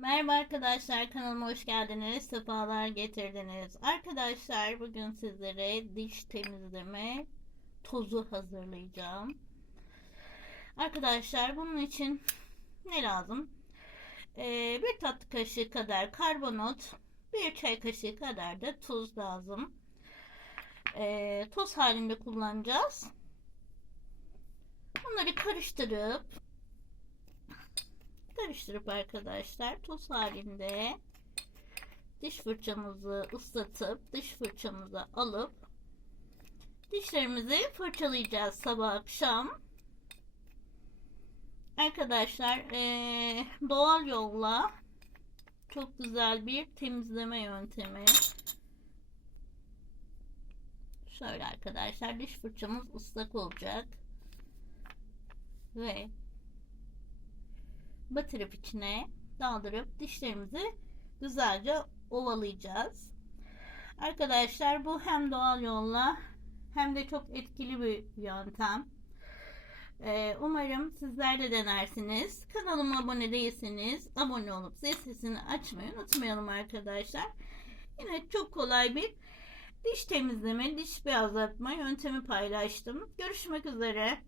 Merhaba arkadaşlar kanalıma hoş geldiniz. Sefalar getirdiniz. Arkadaşlar bugün sizlere diş temizleme tozu hazırlayacağım. Arkadaşlar bunun için ne lazım? Ee, bir tatlı kaşığı kadar karbonat, bir çay kaşığı kadar da tuz lazım. Ee, toz halinde kullanacağız. Bunları karıştırıp karıştırıp arkadaşlar toz halinde diş fırçamızı ıslatıp diş fırçamızı alıp dişlerimizi fırçalayacağız sabah akşam. Arkadaşlar eee, doğal yolla çok güzel bir temizleme yöntemi. Şöyle arkadaşlar diş fırçamız ıslak olacak. Ve batırıp içine daldırıp dişlerimizi güzelce ovalayacağız. Arkadaşlar bu hem doğal yolla hem de çok etkili bir yöntem. Ee, umarım sizler de denersiniz. Kanalıma abone değilseniz abone olup zil sesini açmayı unutmayalım arkadaşlar. Yine çok kolay bir diş temizleme, diş beyazlatma yöntemi paylaştım. Görüşmek üzere.